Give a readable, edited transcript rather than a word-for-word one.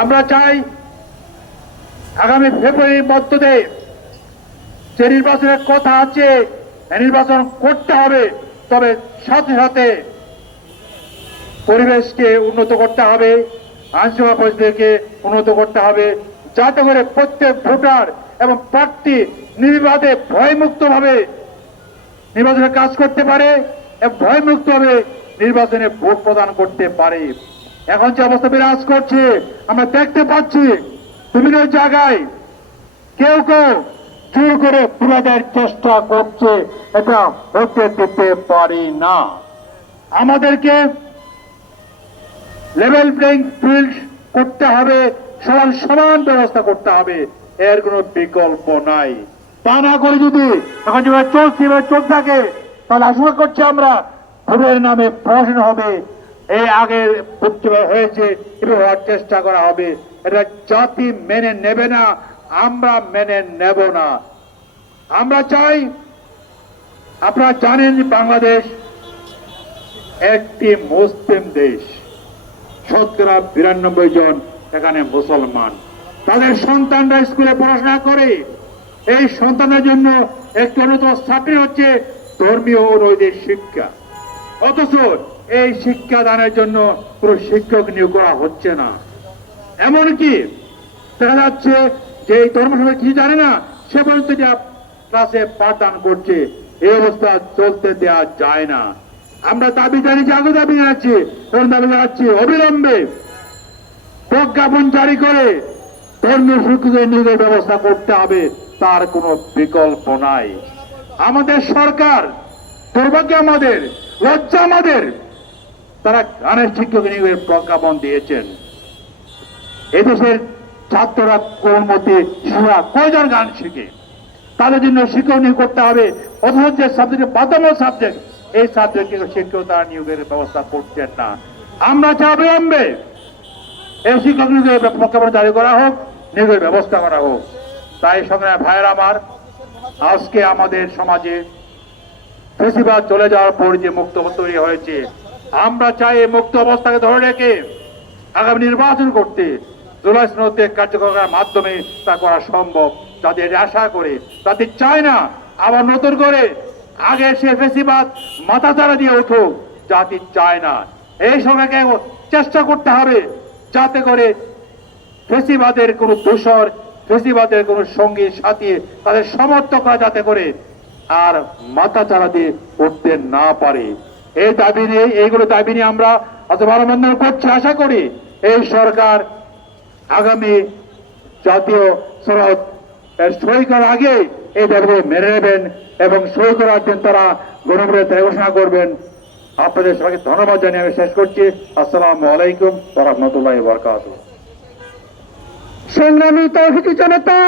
আমরা চাই আগামী ফেব্রুয়ারির মধ্যে যে নির্বাচনের কথা আছে নির্বাচন করতে হবে, তবে সাথে সাথে পরিবেশকে উন্নত করতে হবে, আইনশৃঙ্খলা পরিস্থিতিকে উন্নত করতে হবে, যাতে করে প্রত্যেক ভোটার এবং প্রার্থী নির্বিবাদে ভয়মুক্তভাবে নির্বাচনে কাজ করতে পারে এবং ভয়মুক্তভাবে নির্বাচনে ভোট প্রদান করতে পারে। এখন যে অবস্থা বিরাজ করছে আমরা দেখতে পাচ্ছি, বিভিন্ন জায়গায় কেউ কেউ জোর করে বিবাদের চেষ্টা করছে, এটা হতে দিতে পারি না। আমাদেরকে লেভেল প্লেইং ফিল্ড করতে হবে, সমান সমান ব্যবস্থা করতে হবে, এর কোনো বিকল্প নাই। তা না করে যদি এখন যেভাবে চলছে চলতে থাকে, তাহলে আশঙ্কা করছি আমরা ভোটের নামে প্রহসন হবে, এই আগে হয়েছে এভাবে হওয়ার চেষ্টা করা হবে। এটা জাতি মেনে নেবে না, আমরা মেনে নেব না। আমরা চাই, আপনারা জানেন বাংলাদেশ একটি মুসলিম দেশ, 92% জন এখানে মুসলমান। তাদের সন্তানরা স্কুলে পড়াশোনা করে, এই সন্তানের জন্য একটি অন্যতম সাবজেক্ট হচ্ছে ধর্মীয় ও নৈতিক শিক্ষা। অথচ এই শিক্ষা দানের জন্য কোনো শিক্ষক নিয়োগ করা হচ্ছে না। এমনকি দেখা যাচ্ছে যে এই ধর্ম সম্পর্কে কিছু জানে না, সে পর্যন্ত যা ক্লাসে পাঠদান করছে, এই অবস্থা চলতে দেওয়া যায় না। আমরা দাবি জানিয়েছি, আগে দাবি জানাচ্ছি, এখন দাবি জানাচ্ছি অবিলম্বে প্রজ্ঞাপন জারি করে ধর্মীয় শিক্ষকদের নিয়োগের ব্যবস্থা করতে হবে, তার কোনো বিকল্প নাই। আমাদের সরকার, দুর্ভাগ্য আমাদের, লজ্জা আমাদের, তারা গানের শিক্ষক নিয়োগের প্রজ্ঞাপন দিয়েছেন। এদেশের ছাত্ররা কোন মধ্যে শিশুরা কয়জন গান শিখে, তাদের জন্য শিক্ষক নিয়োগ করতে হবে। অথচ যে সাবজেক্ট বাধ্যতামূলক সাবজেক্ট, এই সাবজেক্টে শিক্ষক তারা নিয়োগের ব্যবস্থা করছেন না। আমরা চাই অবিলম্বে এই শিক্ষক নিয়োগের প্রজ্ঞাপন জারি করা হোক, নিয়োগের ব্যবস্থা করা হোক। তাই সংগ্রামী ভাইয়েরা আমার, আজকে আমাদের সমাজে ফ্যাসিবাদ চলে যাওয়ার পর যে মুক্ত তৈরি হয়েছে, আমরা চাই এই মুক্ত অবস্থাকে ধরে রেখে আগামী নির্বাচন করতে, জুলাই সনদে কার্যকর করার মাধ্যমে তা করা সম্ভব। তাদের আশা করে, তাদের চায় না আবার নতুন করে আগে সে ফ্যাসিবাদ মাথাচাড়া দিয়ে উঠুক, জাতি চায় না। এই সরকারকে চেষ্টা করতে হবে যাতে করে ফ্যাসিবাদের কোনো দোষর, ফ্যাসিবাদের কোনো সঙ্গী সাথী, তাদের সমর্থকরা যাতে করে আর মাথাচাড়া দিয়ে উঠতে না পারে। এই দাবি নিয়ে, এইগুলো দাবি নিয়ে আমরা আজ মানববন্ধন করছি। আশা করি এই সরকার আগামী জাতীয় সনদ সই করার আগে এই দাবি মেনে নেবেন এবং সই করার জন্য তারা গণভোটের তারিখ ঘোষণা করবেন। আপনাদের সবাইকে ধন্যবাদ জানিয়ে আমি শেষ করছি। আসসালামু আলাইকুম ওয়া রাহমাতুল্লাহি ওয়া বারাকাতুহু। সংগ্রামী তৌহিদি জনতা,